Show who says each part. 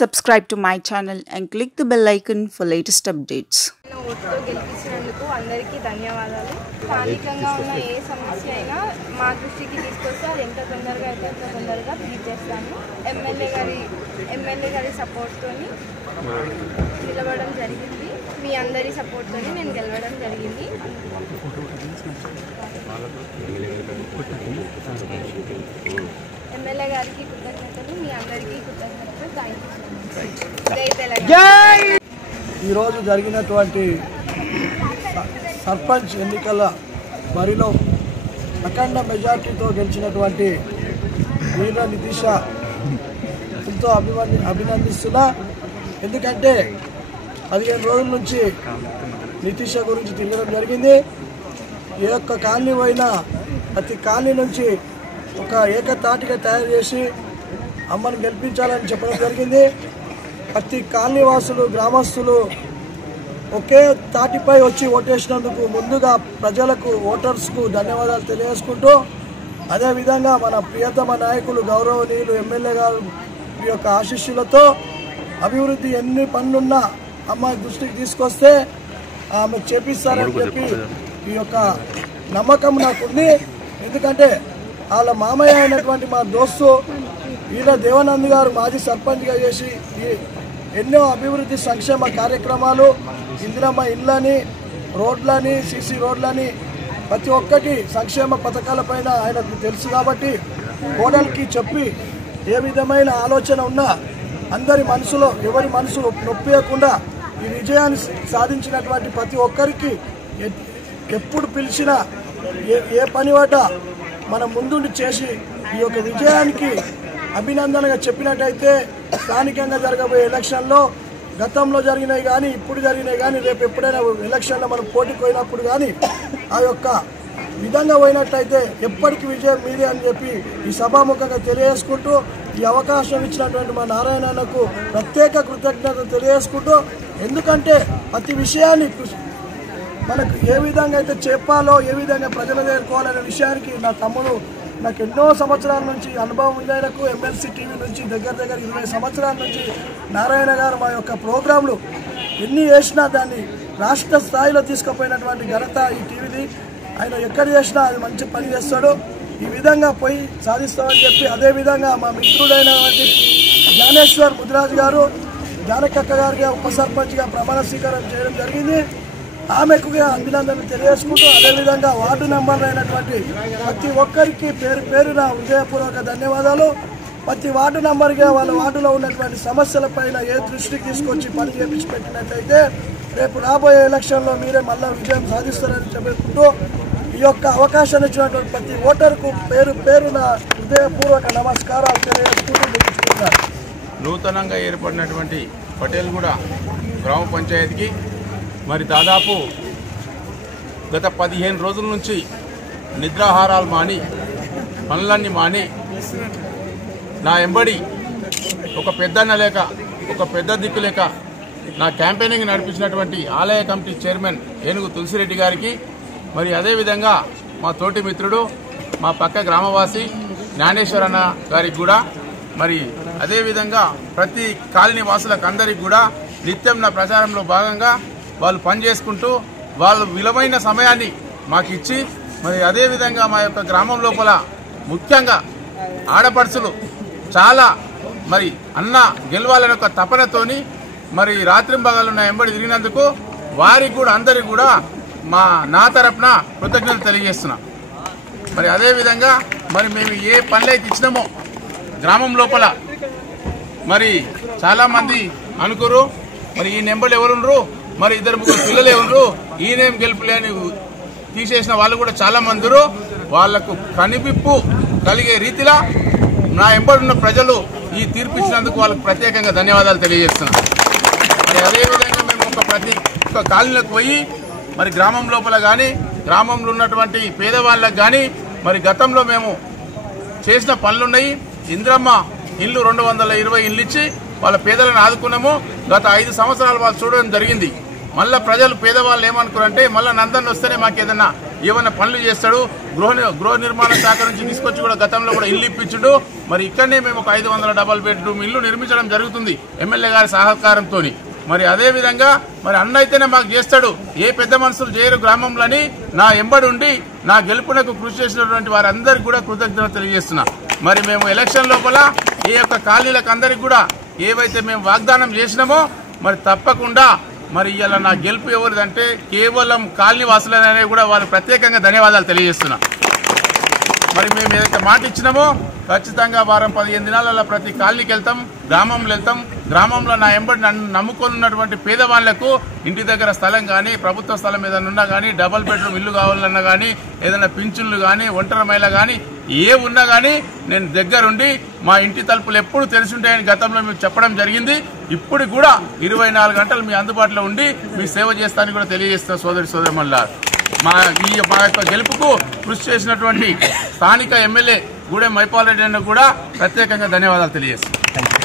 Speaker 1: subscribe to my channel and click the bell icon for latest updates.
Speaker 2: నా గెలిపించినందుకు అందరికీ ధన్యవాదాలు. స్థానికంగా ఉన్న ఏ సమస్య అయినా మా దృష్టికి తీసుకొస్తే అది ఎంత తొందరగా అయితే అంత తొందరగా ఫీల్ చేస్తాను ఎమ్మెల్యే గారి ఎమ్మెల్యే గారి సపోర్ట్తో నిలవడం జరిగింది. మీ అందరి సపోర్ట్తో నేను గెలవడం జరిగింది. ఎమ్మెల్యే గారికి కృతజ్ఞతలు మీ అందరికీ కృతజ్ఞతలు. థ్యాంక్ యూ
Speaker 3: ఈరోజు జరిగినటువంటి సర్పంచ్ ఎన్నికల బరిలో అఖండ మెజార్టీతో గెలిచినటువంటి వీర నితీష ఎంతో అభిమని అభినందిస్తున్నా ఎందుకంటే పదిహేను రోజుల నుంచి నితీష గురించి తిరగడం జరిగింది. ఏ ఒక్క కాలనీ పోయినా ప్రతి కాలనీ నుంచి ఒక ఏకతాటిగా తయారు చేసి అమ్మను గెలిపించాలని చెప్పడం జరిగింది. ప్రతి కాలనీవాసులు గ్రామస్తులు ఒకే తాటిపై వచ్చి ఓటేసినందుకు ముందుగా ప్రజలకు ఓటర్స్కు ధన్యవాదాలు తెలియజేసుకుంటూ అదేవిధంగా మన ప్రియతమ నాయకులు గౌరవనీయులు ఎమ్మెల్యే గారు ఈ యొక్క ఆశీస్సులతో అభివృద్ధి ఎన్ని పనులున్నా అమ్మాయి దృష్టికి తీసుకొస్తే ఆమె చేపిస్తారని చెప్పి ఈ యొక్క నమ్మకం నాకుంది. ఎందుకంటే వాళ్ళ మామయ్య అయినటువంటి మా దోస్తు ఈయన దేవానంద్ గారు మాజీ సర్పంచ్గా చేసి ఈ ఎన్నో అభివృద్ధి సంక్షేమ కార్యక్రమాలు ఇందిరమ్మ ఇళ్ళని రోడ్లని సీసీ రోడ్లని ప్రతి ఒక్కటి సంక్షేమ పథకాలపైన ఆయనకు తెలుసు కాబట్టి కోడలికి చెప్పి ఏ విధమైన ఆలోచన ఉన్నా అందరి మనసులో ఎవరి మనసు నొప్పియకుండా ఈ విజయాన్ని సాధించినటువంటి ప్రతి ఒక్కరికి ఎప్పుడు పిలిచినా ఏ ఏ పని పడ్డ మనం ముందుండి చేసి ఈ యొక్క విజయానికి అభినందనగా చెప్పినట్టయితే స్థానికంగా జరగబోయే ఎలక్షన్లో గతంలో జరిగినాయి కానీ ఇప్పుడు జరిగినాయి కానీ రేపు ఎప్పుడైనా ఎలక్షన్లో మనం పోటీకి పోయినప్పుడు కానీ ఆ యొక్క విధంగా పోయినట్టయితే ఎప్పటికీ విజయం మీదే అని చెప్పి ఈ సభాముఖంగా తెలియజేసుకుంటూ ఈ అవకాశం ఇచ్చినటువంటి మా నారాయణకు ప్రత్యేక కృతజ్ఞత తెలియజేసుకుంటూ ఎందుకంటే ప్రతి విషయాన్ని మనకు ఏ విధంగా అయితే చెప్పాలో ఏ విధంగా ప్రజల చేరుకోవాలనే విషయానికి నా తమ్ముడు నాకు ఎన్నో సంవత్సరాల నుంచి అనుభవం ఉంది. ఆయనకు ఎమ్మెల్సీ టీవీ నుంచి దగ్గర దగ్గర ఇరవై సంవత్సరాల నుంచి నారాయణ గారు మా యొక్క ప్రోగ్రాంలు ఎన్ని చేసినా దాన్ని రాష్ట్ర స్థాయిలో తీసుకుపోయినటువంటి ఘనత ఈ టీవీది ఆయన ఎక్కడ చేసినా అది మంచి పని చేస్తాడు. ఈ విధంగా పోయి సాధిస్తామని చెప్పి అదే విధంగా మా మిత్రుడైనటువంటి జ్ఞానేశ్వర్ ముదిరాజు గారు జానకక్క గారిగా ఉప సర్పంచ్గా ప్రమాణ స్వీకారం చేయడం జరిగింది. ఆమెకు అభినందనలు తెలియజేసుకుంటూ అదేవిధంగా వార్డు మెంబర్లు అయినటువంటి ప్రతి ఒక్కరికి పేరు పేరున హృదయపూర్వక ధన్యవాదాలు. ప్రతి వార్డు నెంబర్గా వాళ్ళ వార్డులో ఉన్నటువంటి సమస్యలపైన ఏ దృష్టికి తీసుకొచ్చి పని చేపించి పెట్టినట్లయితే రేపు రాబోయే ఎలక్షన్లో మీరే మళ్ళా విజయం సాధిస్తారని చెప్పుకుంటూ ఈ యొక్క అవకాశాన్ని ఇచ్చినటువంటి ప్రతి ఓటర్కు పేరు పేరున హృదయపూర్వక నమస్కారాలు తెలియజేసుకుంటూ
Speaker 4: నూతనంగా ఏర్పడినటువంటి పటేల్ కూడా గ్రామ పంచాయతీకి మరి దాదాపు గత పదిహేను రోజుల నుంచి నిద్రాహారాలు మాని పనులన్నీ మాని నా ఎంబడి ఒక పెద్దన్న లేక ఒక పెద్ద దిక్కు లేక నా క్యాంపెయినింగ్ నడిపించినటువంటి ఆలయ కమిటీ చైర్మన్ ఏనుగు తులసిరెడ్డి గారికి మరి అదేవిధంగా మా తోటి మిత్రుడు మా పక్క గ్రామవాసి జ్ఞానేశ్వర అన్న గారికి కూడా మరి అదేవిధంగా ప్రతి కాలనీ వాసులకు అందరికి కూడా నిత్యం నా ప్రచారంలో భాగంగా వాళ్ళు పనిచేసుకుంటూ వాళ్ళు విలువైన సమయాన్ని మాకు ఇచ్చి మరి అదేవిధంగా మా యొక్క గ్రామం లోపల ముఖ్యంగా ఆడపడుచులు చాలా మరి అన్న గెలవాలనే ఒక తపనతోని మరి రాత్రింబగలు నా ఎంబడి తిరిగినందుకు వారికి కూడా అందరికి కూడా మా నా తరపున కృతజ్ఞతలు తెలియజేస్తున్నా. మరి అదేవిధంగా మరి మేము ఏ పనులైతే ఇచ్చినామో గ్రామం లోపల మరి చాలామంది అనుకురు మరి ఈ నెంబర్లు ఎవరుండ్రు? మరి ఇద్దరు ముగ్గురు పిల్లలు ఎవరు ఈయనేం గెలుపులేని తీసేసిన వాళ్ళు కూడా చాలా మందిరు వాళ్ళకు కనిపిప్పు కలిగే రీతిలో నా ఎంబడున్న ప్రజలు ఈ తీర్పు ఇచ్చినందుకు వాళ్ళకు ప్రత్యేకంగా ధన్యవాదాలు తెలియజేస్తున్నాను. మరి అదేవిధంగా మేము ఒక ప్రతి ఒక్క కాలనీలకు పోయి మరి గ్రామం లోపల కానీ గ్రామంలో ఉన్నటువంటి పేదవాళ్ళకి కానీ మరి గతంలో మేము చేసిన పనులున్నాయి. ఇంద్రమ్మ ఇల్లు రెండు వందల ఇరవై ఇల్లు ఇచ్చి వాళ్ళ పేదలను ఆదుకున్నాము. గత ఐదు సంవత్సరాలు వాళ్ళు చూడడం జరిగింది. మళ్ళీ ప్రజలు పేదవాళ్ళు ఏమనుకున్నారంటే మళ్ళీ నందన్ వస్తేనే మాకు ఏదన్నా ఏమైనా పనులు చేస్తాడు. గృహ గృహ నిర్మాణ శాఖ నుంచి తీసుకొచ్చి కూడా గతంలో కూడా ఇల్లు ఇప్పించుడు. మరి ఇక్కడనే మేము ఒక ఐదు వందల డబల్ బెడ్రూమ్ ఇల్లు నిర్మించడం జరుగుతుంది ఎమ్మెల్యే గారి సహకారంతో మరి అదేవిధంగా మరి అన్న అయితేనే మాకు చేస్తాడు. ఏ పెద్ద మనుషులు చేయరు గ్రామంలోని. నా ఎంబడి ఉండి నా గెలుపునకు కృషి చేసినటువంటి వారందరికీ కూడా కృతజ్ఞతలు తెలియజేస్తున్నా. మరి మేము ఎలక్షన్ లోపల ఈ యొక్క కాలనీలకు అందరికీ కూడా ఏవైతే మేము వాగ్దానం చేసినామో మరి తప్పకుండా మరి ఇలా నా గెలుపు ఎవరిదంటే కేవలం కాలనీవాసులనే కూడా వారు ప్రత్యేకంగా ధన్యవాదాలు తెలియజేస్తున్నా. మరి మేము ఏదైతే మాట ఇచ్చినామో ఖచ్చితంగా వారం పదిహేను దినాలలో ప్రతి కాలనీకి వెళ్తాం గ్రామంలో వెళ్తాం. గ్రామంలో నా ఎంబడి నన్ను నమ్ముకొని ఉన్నటువంటి పేదవాళ్ళకు ఇంటి దగ్గర స్థలం కానీ ప్రభుత్వ స్థలం ఏదైనా ఉన్నా కానీ డబల్ బెడ్రూమ్ ఇల్లు కావాలన్నా కానీ ఏదైనా పింఛన్లు కానీ ఒంటరి మహిళ కానీ ఏ ఉన్నా కానీ నేను దగ్గరుండి మా ఇంటి తలుపులు ఎప్పుడు తెరిచి ఉంటాయని గతంలో మీకు చెప్పడం జరిగింది. ఇప్పుడు కూడా ఇరవై నాలుగు గంటలు మీ అందుబాటులో ఉండి మీ సేవ చేస్తానని కూడా తెలియజేస్తున్న సోదరి సోదరి మా ఈ మా యొక్క గెలుపుకు కృషి చేసినటువంటి స్థానిక ఎమ్మెల్యే గూడెం మైపాల్ రెడ్డి అన్న కూడా ప్రత్యేకంగా ధన్యవాదాలు తెలియజేస్తున్నాను